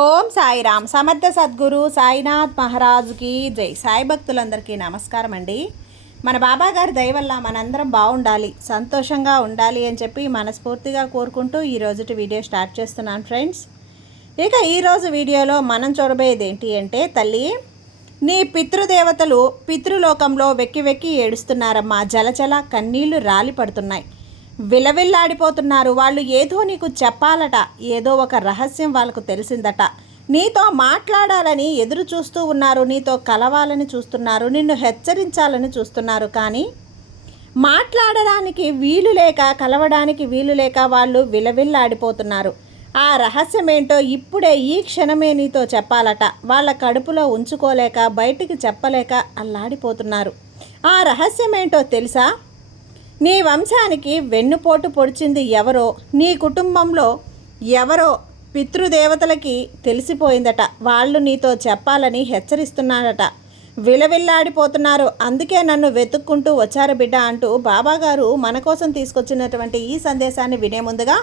ఓం సాయిరామ్. సమర్థ సద్గురు సాయినాథ్ మహారాజుకి జై. సాయి భక్తులందరికీ నమస్కారం అండి. మన బాబాగారి దయ వల్ల మనందరం బాగుండాలి, సంతోషంగా ఉండాలి అని చెప్పి మనస్ఫూర్తిగా కోరుకుంటూ ఈరోజుటి వీడియో స్టార్ట్ చేస్తున్నాను ఫ్రెండ్స్. ఇక ఈరోజు వీడియోలో మనం చూడబోయేది ఏంటి అంటే, తల్లి నీ పితృదేవతలు పితృలోకంలో వెక్కి వెక్కి ఏడుస్తున్నారమ్మా. జలజల కన్నీళ్లు రాలి పడుతున్నాయి, విలవిల్లాడిపోతున్నారు. వాళ్ళు ఏదో నీకు చెప్పాలట, ఏదో ఒక రహస్యం వాళ్ళకు తెలిసిందట. నీతో మాట్లాడాలని ఎదురు చూస్తూ ఉన్నారు, నీతో కలవాలని చూస్తున్నారు, నిన్ను హెచ్చరించాలని చూస్తున్నారు. కానీ మాట్లాడడానికి వీలు లేక, కలవడానికి వీలు లేక వాళ్ళు విలవిల్లాడిపోతున్నారు. ఆ రహస్యం ఏంటో ఇప్పుడే ఈ క్షణమే నీతో చెప్పాలట. వాళ్ళ కడుపులో ఉంచుకోలేక, బయటికి చెప్పలేక అల్లాడిపోతున్నారు. ఆ రహస్యం ఏంటో తెలుసా? నీ వంశానికి వెన్నుపోటు పొడిచింది ఎవరో, నీ కుటుంబంలో ఎవరో పితృదేవతలకి తెలిసిపోయిందట. వాళ్ళు నీతో చెప్పాలని హెచ్చరిస్తున్నారట, విలవిల్లాడిపోతున్నారు. అందుకే నన్ను వెతుక్కుంటూ వచ్చారు బిడ్డ అంటూ బాబాగారు మన కోసం తీసుకొచ్చినటువంటి ఈ సందేశాన్ని వినే ముందుగా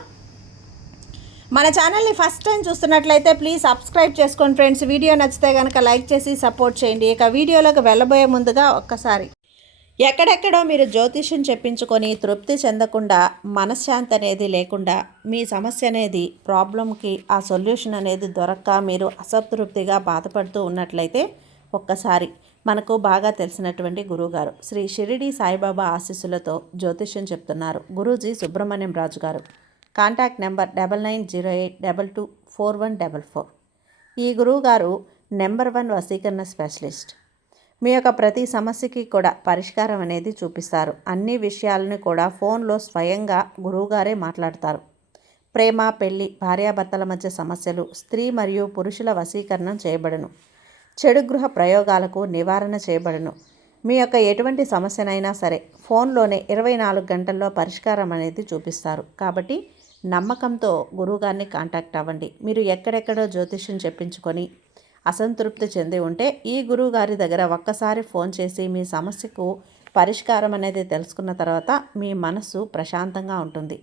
మన ఛానల్ని ఫస్ట్ టైం చూస్తున్నట్లయితే ప్లీజ్ సబ్స్క్రైబ్ చేసుకోండి ఫ్రెండ్స్. వీడియో నచ్చితే కనుక లైక్ చేసి సపోర్ట్ చేయండి. ఇక వీడియోలోకి వెళ్ళబోయే ముందుగా ఒక్కసారి, ఎక్కడెక్కడో మీరు జ్యోతిష్యం చెప్పించుకొని తృప్తి చెందకుండా, మనశ్శాంతి అనేది లేకుండా, మీ సమస్య అనేది ప్రాబ్లంకి ఆ సొల్యూషన్ అనేది దొరక్క మీరు అసంతృప్తిగా బాధపడుతూ ఉన్నట్లయితే ఒక్కసారి మనకు బాగా తెలిసినటువంటి గురువుగారు శ్రీ షిరిడి సాయిబాబా ఆశీస్సులతో జ్యోతిష్యం చెప్తున్నారు గురూజీ సుబ్రహ్మణ్యం రాజు గారు. Contact number 9908224144. ఈ గురువుగారు నెంబర్ 1 వశీకరణ స్పెషలిస్ట్. మీ యొక్క ప్రతి సమస్యకి కూడా పరిష్కారం అనేది చూపిస్తారు. అన్ని విషయాలను కూడా ఫోన్లో స్వయంగా గురువుగారే మాట్లాడతారు. ప్రేమ, పెళ్లి, భార్యాభర్తల మధ్య సమస్యలు, స్త్రీ మరియు పురుషుల వశీకరణం చేయబడును. చెడు గృహ ప్రయోగాలకు నివారణ చేయబడును. మీ యొక్క ఎటువంటి సమస్యనైనా సరే ఫోన్లోనే 24 గంటల్లో పరిష్కారం అనేది చూపిస్తారు. కాబట్టి నమ్మకంతో గురువుగారిని కాంటాక్ట్ అవ్వండి. మీరు ఎక్కడెక్కడో జ్యోతిష్యం చెప్పించుకొని అసంతృప్తి చెంది ఉంటే ఈ గురువు గారి దగ్గర ఒక్కసారి ఫోన్ చేసి మీ సమస్యకు పరిష్కారం అనేది తెలుసుకున్న తర్వాత మీ మనసు ప్రశాంతంగా ఉంటుంది.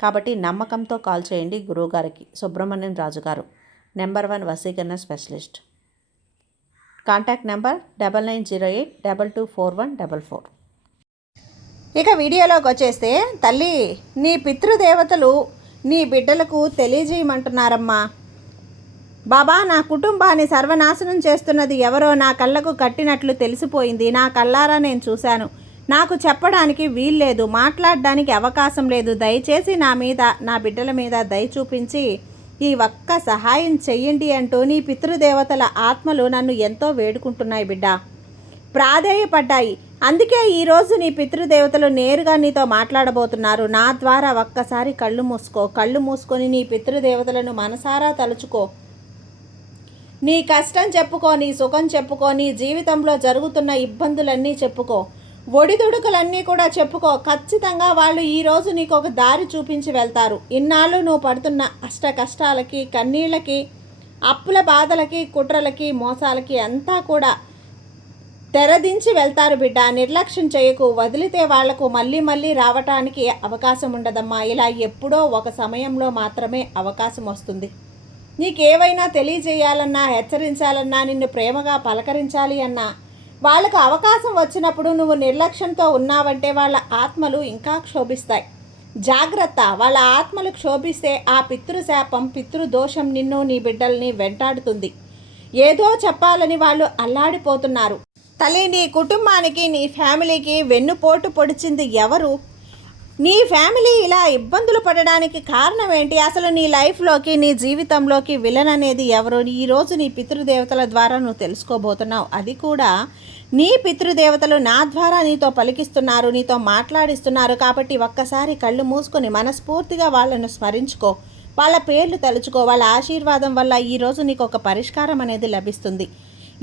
కాబట్టి నమ్మకంతో కాల్ చేయండి గురువుగారికి. సుబ్రహ్మణ్యం రాజు గారు, నెంబర్ 1 వశీకరణ స్పెషలిస్ట్. Contact number 9908224144. ఇక వీడియోలోకి వచ్చేస్తే, తల్లి నీ పితృదేవతలు నీ బిడ్డలకు తెలియజేయమంటున్నారమ్మా. బాబా, నా కుటుంబాన్ని సర్వనాశనం చేస్తున్నది ఎవరో నా కళ్ళకు కట్టినట్లు తెలిసిపోయింది. నా కళ్ళారా నేను చూశాను. నాకు చెప్పడానికి వీల్లేదు, మాట్లాడడానికి అవకాశం లేదు. దయచేసి నా మీద, నా బిడ్డల మీద దయ చూపించి ఈ ఒక్క సహాయం చెయ్యండి అంటూ నీ పితృదేవతల ఆత్మలు నన్ను ఎంతో వేడుకుంటున్నాయి బిడ్డ, ప్రాధేయపడ్డాయి. అందుకే ఈరోజు నీ పితృదేవతలు నేరుగా నీతో మాట్లాడబోతున్నారు. నా ద్వారా ఒక్కసారి కళ్ళు మూసుకో. కళ్ళు మూసుకొని నీ పితృదేవతలను మనసారా తలుచుకో. నీ కష్టం చెప్పుకో, నీ సుఖం చెప్పుకో, నీ జీవితంలో జరుగుతున్న ఇబ్బందులన్నీ చెప్పుకో, ఒడిదుడుకులన్నీ కూడా చెప్పుకో. ఖచ్చితంగా వాళ్ళు ఈరోజు నీకు ఒక దారి చూపించి వెళ్తారు. ఇన్నాళ్ళు నువ్వు పడుతున్న అష్ట కష్టాలకి, కన్నీళ్ళకి, అప్పుల బాధలకి, కుట్రలకి, మోసాలకి అంతా కూడా తెరదించి వెళ్తారు బిడ్డ. నిర్లక్ష్యం చేయకు. వదిలితే వాళ్లకు మళ్ళీ మళ్ళీ రావటానికి అవకాశం ఉండదమ్మా. ఇలా ఎప్పుడో ఒక సమయంలో మాత్రమే అవకాశం వస్తుంది. నీకేవైనా తెలియజేయాలన్నా, హెచ్చరించాలన్నా, నిన్ను ప్రేమగా పలకరించాలి అన్నా వాళ్ళకు అవకాశం వచ్చినప్పుడు నువ్వు నిర్లక్ష్యంతో ఉన్నావంటే వాళ్ళ ఆత్మలు ఇంకా క్షోభిస్తాయి. జాగ్రత్త. వాళ్ళ ఆత్మలు క్షోభిస్తే ఆ పితృశాపం, పితృదోషం నిన్ను, నీ బిడ్డల్ని వెంటాడుతుంది. ఏదో చెప్పాలని వాళ్ళు అల్లాడిపోతున్నారు. తల్లి, నీ కుటుంబానికి, నీ ఫ్యామిలీకి వెన్నుపోటు పొడిచింది ఎవరు? నీ ఫ్యామిలీ ఇలా ఇబ్బందులు పడడానికి కారణం ఏంటి? అసలు నీ లైఫ్లోకి, నీ జీవితంలోకి విలన్ అనేది ఎవరు? ఈరోజు నీ పితృదేవతల ద్వారా నువ్వు తెలుసుకోబోతున్నావు. అది కూడా నీ పితృదేవతలు నా ద్వారా నీతో పలికిస్తున్నారు, నీతో మాట్లాడిస్తున్నారు. కాబట్టి ఒక్కసారి కళ్ళు మూసుకొని మనస్ఫూర్తిగా వాళ్ళను స్మరించుకో, వాళ్ళ పేర్లు తలుచుకో. వాళ్ళ ఆశీర్వాదం వల్ల ఈరోజు నీకు ఒక పరిష్కారం అనేది లభిస్తుంది.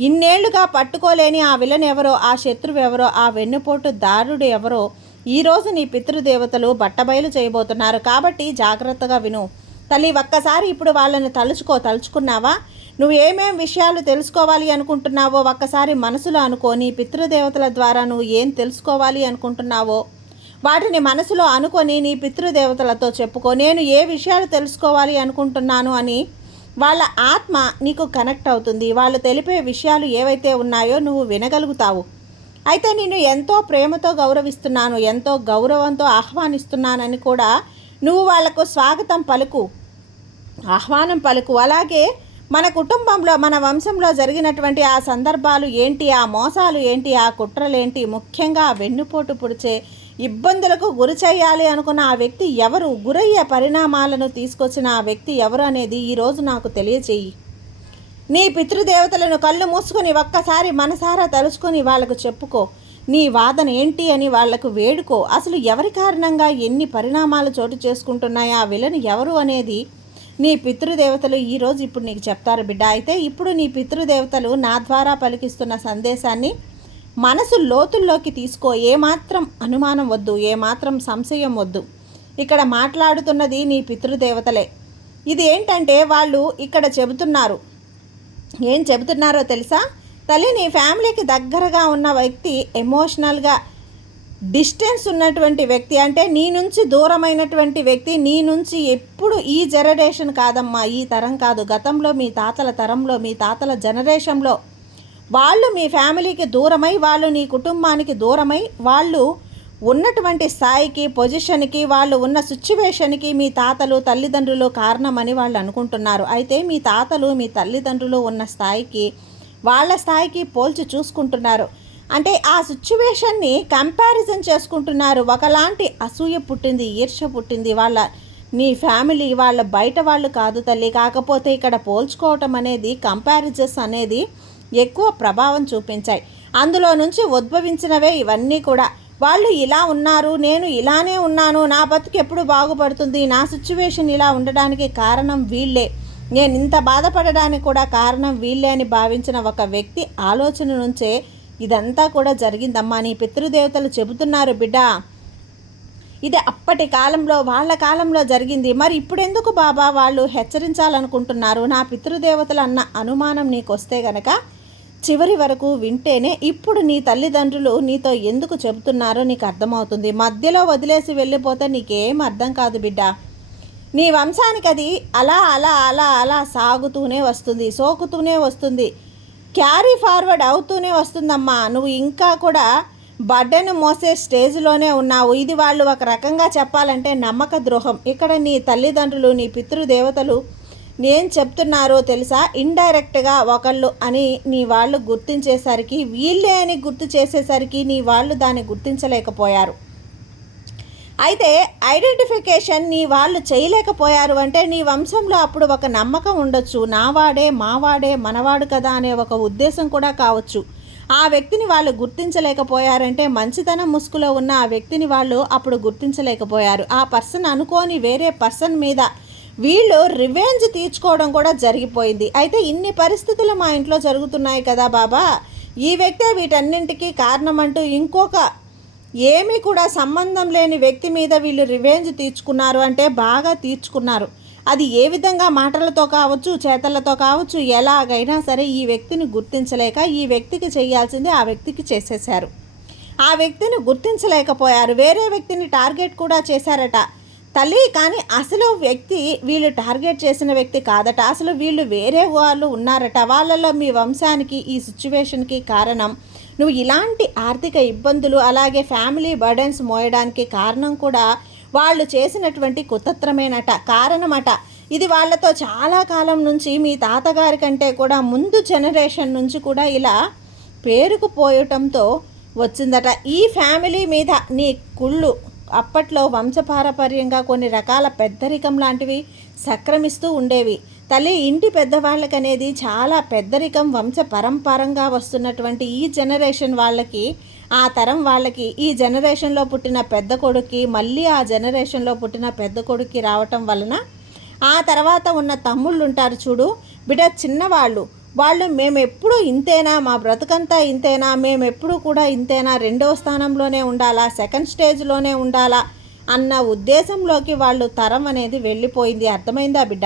ఇన్నేళ్లుగా పట్టుకోలేని ఆ విలన్ ఎవరో, ఆ శత్రువు ఎవరో, ఆ వెన్నుపోటు దారుడు ఎవరో ఈరోజు నీ పితృదేవతలు బట్టబయలు చేయబోతున్నారు. కాబట్టి జాగ్రత్తగా విను తల్లి. ఒక్కసారి ఇప్పుడు వాళ్ళని తలుచుకున్నావా? నువ్వు ఏమేం విషయాలు తెలుసుకోవాలి అనుకుంటున్నావో ఒక్కసారి మనసులో అనుకో. నీ పితృదేవతల ద్వారా నువ్వు ఏం తెలుసుకోవాలి అనుకుంటున్నావో వాటిని మనసులో అనుకొని నీ పితృదేవతలతో చెప్పుకో. నేను ఏ విషయాలు తెలుసుకోవాలి అనుకుంటున్నాను అని వాళ్ళ ఆత్మ నీకు కనెక్ట్ అవుతుంది. వాళ్ళు తెలిపే విషయాలు ఏవైతే ఉన్నాయో నువ్వు వినగలుగుతావు. అయితే నేను ఎంతో ప్రేమతో గౌరవిస్తున్నాను, ఎంతో గౌరవంతో ఆహ్వానిస్తున్నానని కూడా నువ్వు వాళ్లకు స్వాగతం పలుకు, ఆహ్వానం పలుకు. అలాగే మన కుటుంబంలో, మన వంశంలో జరిగినటువంటి ఆ సందర్భాలు ఏంటి, ఆ మోసాలు ఏంటి, ఆ కుట్రలేంటి, ముఖ్యంగా వెన్నుపోటు పొడిచే ఇబ్బందులకు గురి చేయాలి అనుకున్న ఆ వ్యక్తి ఎవరు, గురయ్యే పరిణామాలను తీసుకొచ్చిన ఆ వ్యక్తి ఎవరు అనేది ఈరోజు నాకు తెలియచేయి. నీ పితృదేవతలను కళ్ళు మూసుకొని ఒక్కసారి మనసారా తలుచుకొని వాళ్ళకు చెప్పుకో. నీ వాదన ఏంటి అని వాళ్లకు వేడుకో. అసలు ఎవరి కారణంగా ఎన్ని పరిణామాలు చోటు చేసుకుంటున్నాయో, ఆ విలను ఎవరు అనేది నీ పితృదేవతలు ఈరోజు ఇప్పుడు నీకు చెప్తారు బిడ్డ. అయితే ఇప్పుడు నీ పితృదేవతలు నా ద్వారా పలికిస్తున్న సందేశాన్ని మనసు లోతుల్లోకి తీసుకో. ఏమాత్రం అనుమానం వద్దు, ఏమాత్రం సంశయం వద్దు. ఇక్కడ మాట్లాడుతున్నది నీ పితృదేవతలే. ఇది ఏంటంటే వాళ్ళు ఇక్కడ చెబుతున్నారు, ఏం చెబుతున్నారో తెలుసా తల్లి? నీ ఫ్యామిలీకి దగ్గరగా ఉన్న వ్యక్తి, ఎమోషనల్గా డిస్టెన్స్ ఉన్నటువంటి వ్యక్తి, అంటే నీ నుంచి దూరమైనటువంటి వ్యక్తి, నీ నుంచి ఎప్పుడు ఈ జనరేషన్ కాదమ్మా, ఈ తరం కాదు, గతంలో మీ తాతల తరంలో, మీ తాతల జనరేషన్లో వాళ్ళు మీ ఫ్యామిలీకి దూరమై, వాళ్ళు నీ కుటుంబానికి దూరమై, వాళ్ళు ఉన్నటువంటి స్థాయికి, పొజిషన్కి, వాళ్ళు ఉన్న సిచ్యువేషన్కి మీ తాతలు తల్లిదండ్రులు కారణమని వాళ్ళు అనుకుంటున్నారు. అయితే మీ తాతలు మీ తల్లిదండ్రులు ఉన్న స్థాయికి వాళ్ళ స్థాయికి పోల్చి చూసుకుంటున్నారు. అంటే ఆ సిచ్యువేషన్ని కంపారిజన్ చేసుకుంటున్నారు. ఒకలాంటి అసూయ పుట్టింది, ఈర్ష్య పుట్టింది. నీ ఫ్యామిలీ వాళ్ళ బయట వాళ్ళు కాదు తల్లి. కాకపోతే ఇక్కడ పోల్చుకోవటం అనేది, కంపారిజన్స్ అనేది ఎక్కువ ప్రభావం చూపించాయి. అందులో నుంచి ఉద్భవించినవే ఇవన్నీ కూడా. వాళ్ళు ఇలా ఉన్నారు, నేను ఇలానే ఉన్నాను, నా బతుకు ఎప్పుడు బాగుపడుతుంది, నా సిచ్యువేషన్ ఇలా ఉండడానికి కారణం వీళ్ళే, నేను ఇంత బాధపడడానికి కూడా కారణం వీళ్ళే అని భావించిన ఒక వ్యక్తి ఆలోచన నుంచే ఇదంతా కూడా జరిగిందమ్మా. నీ పితృదేవతలు చెబుతున్నారు బిడ్డ, ఇది అప్పటి కాలంలో, వాళ్ళ కాలంలో జరిగింది. మరి ఇప్పుడెందుకు బాబా వాళ్ళు హెచ్చరించాలనుకుంటున్నారు? నా పితృదేవతలు అన్న అనుమానం నీకు వస్తే గనక చివరి వరకు వింటేనే ఇప్పుడు నీ తల్లిదండ్రులు నీతో ఎందుకు చెబుతున్నారో నీకు అర్థమవుతుంది. మధ్యలో వదిలేసి వెళ్ళిపోతే నీకేం అర్థం కాదు బిడ్డ. నీ వంశానికి అది అలా అలా అలా అలా సాగుతూనే వస్తుంది, సోకుతూనే వస్తుంది, క్యారీ ఫార్వర్డ్ అవుతూనే వస్తుందమ్మా. నువ్వు ఇంకా కూడా బర్డెను మోసే స్టేజ్లోనే ఉన్నావు. ఇది వాళ్ళు ఒక రకంగా చెప్పాలంటే నమ్మక ద్రోహం. ఇక్కడ నీ తల్లిదండ్రులు, నీ పితృదేవతలు నేను చెప్తున్నారో తెలుసా, ఇండైరెక్ట్గా ఒకళ్ళు అని నీ వాళ్ళు గుర్తించేసరికి, వీళ్ళే అని గుర్తు చేసేసరికి నీ వాళ్ళు దాన్ని గుర్తించలేకపోయారు. అయితే ఐడెంటిఫికేషన్ నీ వాళ్ళు చేయలేకపోయారు అంటే నీ వంశంలో అప్పుడు ఒక నమ్మకం ఉండొచ్చు, నావాడే, మావాడే, మనవాడు కదా అనే ఒక ఉద్దేశం కూడా కావచ్చు. ఆ వ్యక్తిని వాళ్ళు గుర్తించలేకపోయారంటే మంచితనం ముసుగులో ఉన్న ఆ వ్యక్తిని వాళ్ళు అప్పుడు గుర్తించలేకపోయారు. ఆ పర్సన్ అనుకోని వేరే పర్సన్ మీద వీళ్ళు రివెంజ్ తీర్చుకోవడం కూడా జరిగిపోయింది. అయితే ఇన్ని పరిస్థితులు మా ఇంట్లో జరుగుతున్నాయి కదా బాబా, ఈ వ్యక్తే వీటన్నింటికీ కారణం అంటూ ఇంకొక ఏమీ కూడా సంబంధం లేని వ్యక్తి మీద వీళ్ళు రివెంజ్ తీర్చుకున్నారు అంటే బాగా తీర్చుకున్నారు. అది ఏ విధంగా, మాటలతో కావచ్చు, చేతలతో కావచ్చు, ఎలాగైనా సరే ఈ వ్యక్తిని గుర్తించలేక ఈ వ్యక్తికి చేయాల్సింది ఆ వ్యక్తికి చేసేశారు. ఆ వ్యక్తిని గుర్తించలేకపోయారు, వేరే వ్యక్తిని టార్గెట్ కూడా చేశారట తల్లి. కానీ అసలు వ్యక్తి వీళ్ళు టార్గెట్ చేసిన వ్యక్తి కాదట, అసలు వీళ్ళు వేరే వాళ్ళు ఉన్నారట. వాళ్ళలో మీ వంశానికి, ఈ సిచ్యువేషన్కి కారణం నువ్వు ఇలాంటి ఆర్థిక ఇబ్బందులు, అలాగే ఫ్యామిలీ బర్డెన్స్ మోయడానికి కారణం కూడా వాళ్ళు చేసినటువంటి కుతంత్రమేనట, కారణమట. ఇది వాళ్ళతో చాలా కాలం నుంచి, మీ తాతగారి కంటే కూడా ముందు జనరేషన్ నుంచి కూడా ఇలా పేరుకుపోయటంతో వచ్చిందట. ఈ ఫ్యామిలీ మీద నీ కుళ్ళు అప్పట్లో వంశపారపర్యంగా కొన్ని రకాల పెద్దరికం లాంటివి సక్రమిస్తూ ఉండేవి తల్లి. ఇంటి పెద్దవాళ్ళకనేది చాలా పెద్దరికం వంశ పరంపరంగా వస్తున్నటువంటి ఈ జనరేషన్ వాళ్ళకి, ఆ తరం వాళ్ళకి, ఈ జనరేషన్లో పుట్టిన పెద్ద కొడుక్కి మళ్ళీ ఆ జనరేషన్లో పుట్టిన పెద్ద కొడుక్కి రావటం వలన ఆ తర్వాత ఉన్న తమ్ముళ్ళు ఉంటారు చూడు బిడ్డ, చిన్నవాళ్ళు, వాళ్ళు మేమెప్పుడు ఇంతేనా, మా బ్రతుకంతా ఇంతేనా, మేమెప్పుడు కూడా ఇంతేనా, రెండవ స్థానంలోనే ఉండాలా, సెకండ్ స్టేజ్లోనే ఉండాలా అన్న ఉద్దేశంలోకి వాళ్ళు తరం అనేది వెళ్ళిపోయింది. అర్థమైందా బిడ్డ?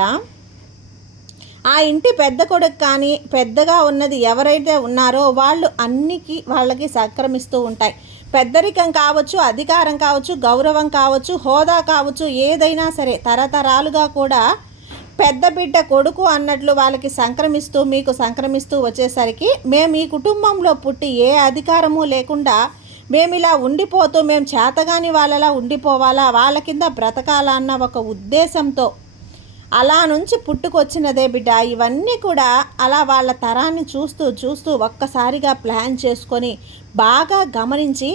ఆ ఇంటి పెద్ద కొడుకు కానీ పెద్దగా ఉన్నది ఎవరైతే ఉన్నారో వాళ్ళు వాళ్ళకి సక్రమిస్తూ ఉంటాయి. పెద్దరికం కావచ్చు, అధికారం కావచ్చు, గౌరవం కావచ్చు, హోదా కావచ్చు, ఏదైనా సరే తరతరాలుగా కూడా పెద్ద బిడ్డ కొడుకు అన్నట్లు వాళ్ళకి సంక్రమిస్తూ మీకు సంక్రమిస్తూ వచ్చేసరికి మేము ఈ కుటుంబంలో పుట్టి ఏ అధికారము లేకుండా మేము ఇలా ఉండిపోతూ మేము చేతగాని వాళ్ళలా ఉండిపోవాలా, వాళ్ళ కింద బ్రతకాలా అన్న ఒక ఉద్దేశంతో అలా నుంచి పుట్టుకొచ్చినదే బిడ్డ. ఇవన్నీ కూడా అలా వాళ్ళ తరాన్ని చూస్తూ చూస్తూ ఒక్కసారిగా ప్లాన్ చేసుకొని బాగా గమనించి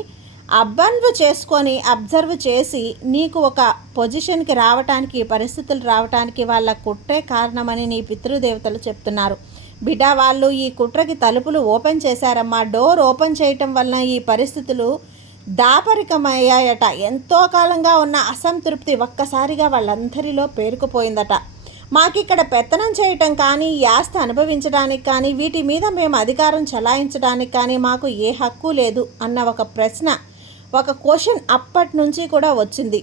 అబ్జర్వ్ చేసి నీకు ఒక పొజిషన్కి రావటానికి, పరిస్థితులు రావటానికి వాళ్ళ కుట్రే కారణమని నీ పితృదేవతలు చెప్తున్నారు బిడ్డ. వాళ్ళు ఈ కుట్రకి తలుపులు ఓపెన్ చేశారమ్మా. డోర్ ఓపెన్ చేయటం వలన ఈ పరిస్థితులు దాపరికమయ్యాయట. ఎంతో కాలంగా ఉన్న అసంతృప్తి ఒక్కసారిగా వాళ్ళందరిలో పేరుకుపోయిందట. మాకిక్కడ పెత్తనం చేయటం కానీ, ఈ ఆస్తి అనుభవించడానికి కానీ, వీటి మీద మేము అధికారం చెలాయించడానికి కానీ మాకు ఏ హక్కు లేదు అన్న ఒక ప్రశ్న, ఒక క్వశ్చన్ అప్పటి నుంచి కూడా వచ్చింది.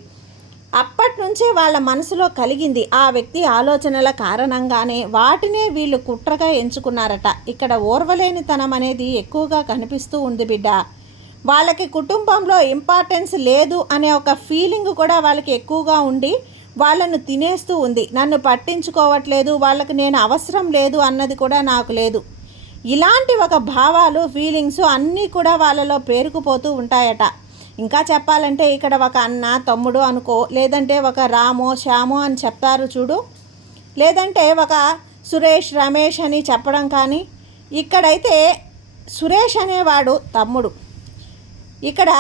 అప్పటి నుంచే వాళ్ళ మనసులో కలిగింది. ఆ వ్యక్తి ఆలోచనల కారణంగానే వాటినే వీళ్ళు కుట్రగా ఎంచుకున్నారట. ఇక్కడ ఓర్వలేనితనం అనేది ఎక్కువగా కనిపిస్తూ ఉంది బిడ్డ. వాళ్ళకి కుటుంబంలో ఇంపార్టెన్స్ లేదు అనే ఒక ఫీలింగ్ కూడా వాళ్ళకి ఎక్కువగా ఉండి వాళ్ళను తినేస్తూ ఉంది. నన్ను పట్టించుకోవట్లేదు, వాళ్ళకి నేను అవసరం లేదు అన్నది కూడా నాకు లేదు. ఇలాంటి ఒక భావాలు, ఫీలింగ్స్ అన్నీ కూడా వాళ్ళలో పేరుకుపోతూ ఉంటాయట. ఇంకా చెప్పాలంటే ఇక్కడ ఒక అన్న, తమ్ముడు అనుకో, లేదంటే ఒక రామో, శ్యామో అని చెప్తారు చూడు, లేదంటే ఒక సురేష్, రమేష్ అని చెప్పడం కానీ. ఇక్కడైతే సురేష్ అనేవాడు తమ్ముడు, ఇక్కడ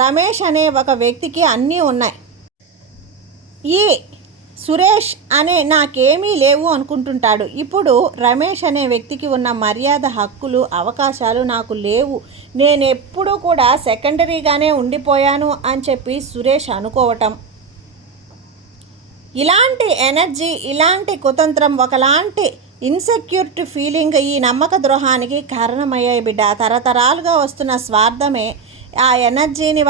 రమేష్ అనే ఒక వ్యక్తికి అన్నీ ఉన్నాయి. ఈ సురేష్ అనే నాకేమీ లేవు అనుకుంటుంటాడు. ఇప్పుడు రమేష్ అనే వ్యక్తికి ఉన్న మర్యాద, హక్కులు, అవకాశాలు నాకు లేవు, నేను ఎప్పుడూ కూడా సెకండరీగానే ఉండిపోయాను అని చెప్పి సురేష్ అనుకోవటం, ఇలాంటి ఎనర్జీ, ఇలాంటి కుతంత్రం, ఒకలాంటి ఇన్సెక్యూరిటీ ఫీలింగ్ ఈ నమ్మక ద్రోహానికి కారణమయ్యాయి బిడ్డ. తరతరాలుగా వస్తున్న స్వార్థమే ఆ ఎనర్జీని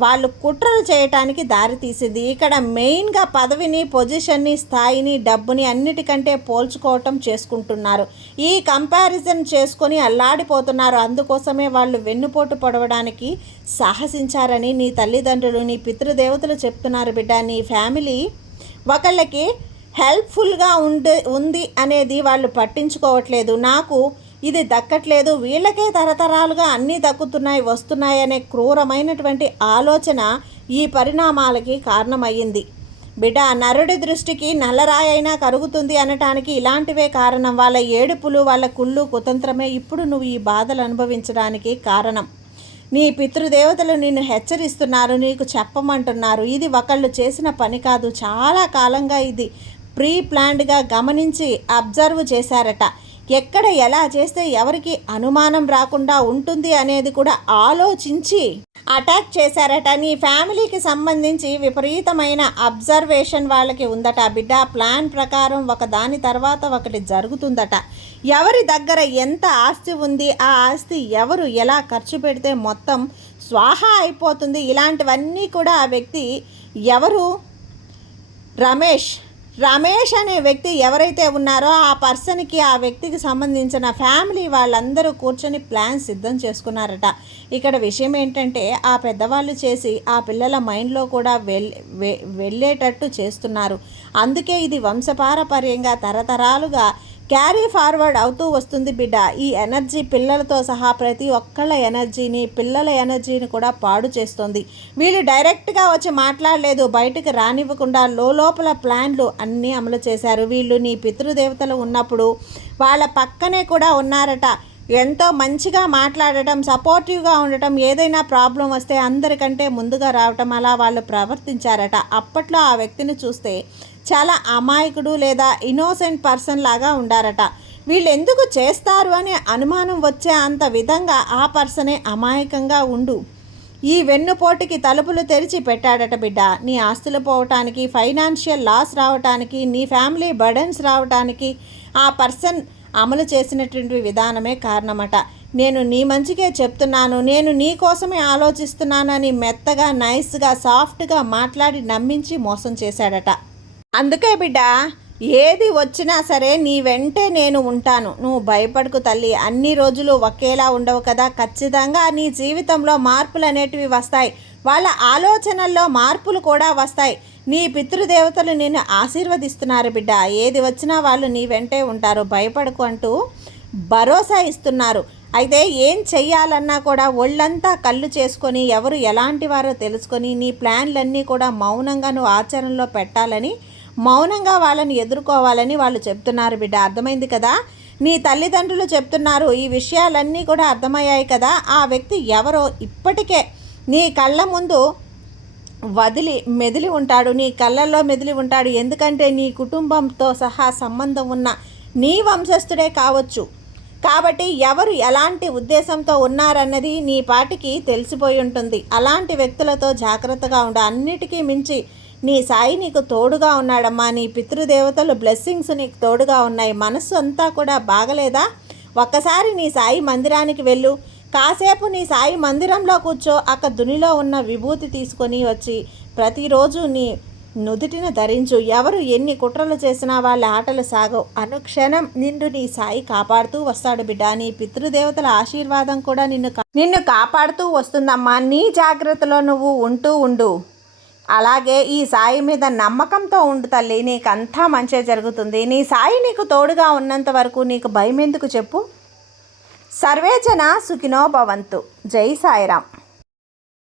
వాళ్ళు కుట్రలు చేయటానికి దారితీసింది. ఇక్కడ మెయిన్గా పదవిని, పొజిషన్ని, స్థాయిని, డబ్బుని అన్నిటికంటే పోల్చుకోవటం చేసుకుంటున్నారు. ఈ కంపారిజన్ చేసుకొని అల్లాడిపోతున్నారు. అందుకోసమే వాళ్ళు వెన్నుపోటు పొడవడానికి సాహసించారని నీ తల్లిదండ్రులు, నీ పితృదేవతలు చెప్తున్నారు బిడ్డ. నీ ఫ్యామిలీ ఒకళ్ళకి హెల్ప్ఫుల్గా ఉంది అనేది వాళ్ళు పట్టించుకోవట్లేదు. నాకు ఇది దక్కట్లేదు, వీళ్ళకే తరతరాలుగా అన్నీ దక్కుతున్నాయి, వస్తున్నాయి అనే క్రూరమైనటువంటి ఆలోచన ఈ పరిణామాలకి కారణమయ్యింది బిడ్డ. నరుడి దృష్టికి నల్లరాయైనా కరుగుతుంది అనటానికి ఇలాంటివే కారణం. వాళ్ళ ఏడుపులు, వాళ్ళ కుళ్ళు, కుతంత్రమే ఇప్పుడు నువ్వు ఈ బాధలు అనుభవించడానికి కారణం. నీ పితృదేవతలు నిన్ను హెచ్చరిస్తున్నారు, నీకు చెప్పమంటున్నారు. ఇది ఒకళ్ళు చేసిన పని కాదు, చాలా కాలంగా ఇది ప్రీ ప్లాన్డ్గా గమనించి అబ్జర్వ్ చేశారట. ఎక్కడ ఎలా చేస్తే ఎవరికి అనుమానం రాకుండా ఉంటుంది అనేది కూడా ఆలోచించి అటాక్ చేశారట. నీ ఫ్యామిలీకి సంబంధించి విపరీతమైన అబ్జర్వేషన్ వాళ్ళకి ఉందట బిడ్డ. ప్లాన్ ప్రకారం ఒక దాని తర్వాత ఒకటి జరుగుతుందట. ఎవరి దగ్గర ఎంత ఆస్తి ఉంది, ఆ ఆస్తి ఎవరు ఎలా ఖర్చు పెడితే మొత్తం స్వాహా అయిపోతుంది, ఇలాంటివన్నీ కూడా ఆ వ్యక్తి ఎవరు, రమేష్ అనే వ్యక్తి ఎవరైతే ఉన్నారో ఆ పర్సన్కి, ఆ వ్యక్తికి సంబంధించిన ఫ్యామిలీ వాళ్ళందరూ కూర్చొని ప్లాన్ సిద్ధం చేసుకున్నారట. ఇక్కడ విషయం ఏంటంటే ఆ పెద్దవాళ్ళు చేసి ఆ పిల్లల మైండ్లో కూడా వెళ్ళేటట్టు చేస్తున్నారు. అందుకే ఇది వంశపారపర్యంగా తరతరాలుగా క్యారీ ఫార్వర్డ్ అవుతూ వస్తుంది బిడ్డ. ఈ ఎనర్జీ పిల్లలతో సహా ప్రతి ఒక్కళ్ళ ఎనర్జీని, పిల్లల ఎనర్జీని కూడా పాడు చేస్తుంది. వీళ్ళు డైరెక్ట్గా వచ్చి మాట్లాడలేదు, బయటకు రానివ్వకుండా లోపల ప్లాన్లు అన్నీ అమలు చేశారు. వీళ్ళు నీ పితృదేవతలు ఉన్నప్పుడు వాళ్ళ పక్కనే కూడా ఉన్నారట. ఎంతో మంచిగా మాట్లాడటం, సపోర్టివ్గా ఉండటం, ఏదైనా ప్రాబ్లం వస్తే అందరికంటే ముందుగా రావటం, అలా వాళ్ళు ప్రవర్తించారట. అప్పట్లో ఆ వ్యక్తిని చూస్తే చాలా అమాయకుడు లేదా ఇన్నోసెంట్ పర్సన్ లాగా ఉండారట. వీళ్ళు ఎందుకు చేస్తారు అనే అనుమానం వచ్చే అంత విధంగా ఆ పర్సనే అమాయకంగా ఉండు ఈ వెన్నుపోటుకి తలుపులు తెరిచి పెట్టాడట బిడ్డ. నీ ఆస్తులు పోవటానికి, ఫైనాన్షియల్ లాస్ రావటానికి, నీ ఫ్యామిలీ బర్డెన్స్ రావటానికి ఆ పర్సన్ అమలు చేసినటువంటి విధానమే కారణమట. నేను నీ మంచిగా చెప్తున్నాను, నేను నీ కోసమే ఆలోచిస్తున్నానని మెత్తగా, నైస్గా, సాఫ్ట్గా మాట్లాడి నమ్మించి మోసం చేశాడట. అందుకే బిడ్డ, ఏది వచ్చినా సరే నీ వెంటే నేను ఉంటాను, నువ్వు భయపడకు తల్లి. అన్ని రోజులు ఒకేలా ఉండవు కదా, ఖచ్చితంగా నీ జీవితంలో మార్పులు అనేటివి వస్తాయి, వాళ్ళ ఆలోచనల్లో మార్పులు కూడా వస్తాయి. నీ పితృదేవతలు నిన్ను ఆశీర్వదిస్తున్నారు బిడ్డ. ఏది వచ్చినా వాళ్ళు నీ వెంటే ఉంటారు, భయపడకు అంటూ భరోసా ఇస్తున్నారు. అయితే ఏం చెయ్యాలన్నా కూడా ఒళ్ళంతా కళ్ళు చేసుకొని ఎవరు ఎలాంటి వారో తెలుసుకొని నీ ప్లాన్లన్నీ కూడా మౌనంగా నువ్వు ఆచరణలో పెట్టాలని, మౌనంగా వాళ్ళని ఎదుర్కోవాలని వాళ్ళు చెప్తున్నారు బిడ్డ. అర్థమైంది కదా? నీ తల్లిదండ్రులు చెప్తున్నారు. ఈ విషయాలన్నీ కూడా అర్థమయ్యాయి కదా? ఆ వ్యక్తి ఎవరో ఇప్పటికే నీ కళ్ళ ముందు మెదిలి ఉంటాడు, నీ కళ్ళల్లో మెదిలి ఉంటాడు. ఎందుకంటే నీ కుటుంబంతో సహా సంబంధం ఉన్న నీ వంశస్థుడే కావచ్చు. కాబట్టి ఎవరు ఎలాంటి ఉద్దేశంతో ఉన్నారన్నది నీ పాటికి తెలిసిపోయి ఉంటుంది. అలాంటి వ్యక్తులతో జాగ్రత్తగా ఉండు. అన్నిటికీ మించి నీ సాయి నీకు తోడుగా ఉన్నాడమ్మా. నీ పితృదేవతలు బ్లెస్సింగ్స్ నీకు తోడుగా ఉన్నాయి. మనస్సు అంతా కూడా బాగలేదా? ఒక్కసారి నీ సాయి మందిరానికి వెళ్ళు. కాసేపు నీ సాయి మందిరంలో కూర్చో. అక్కడ దునిలో ఉన్న విభూతి తీసుకొని వచ్చి ప్రతిరోజు నీ నుదుటిన ధరించు. ఎవరు ఎన్ని కుట్రలు చేసినా వాళ్ళ ఆటలు సాగవు. అనుక్షణం నిన్ను నీ సాయి కాపాడుతూ వస్తాడు బిడ్డ. నీ పితృదేవతల ఆశీర్వాదం కూడా నిన్ను కాపాడుతూ వస్తుందమ్మా. నీ జాగ్రత్తలో నువ్వు ఉండు. అలాగే ఈ సాయి మీద నమ్మకంతో ఉండు తల్లి. నీకంతా మంచి జరుగుతుంది. నీ సాయి నీకు తోడుగా ఉన్నంత వరకు నీకు భయం ఎందుకు చెప్పు? సర్వే జన సుఖినో భవంతు. జై సాయిరామ్.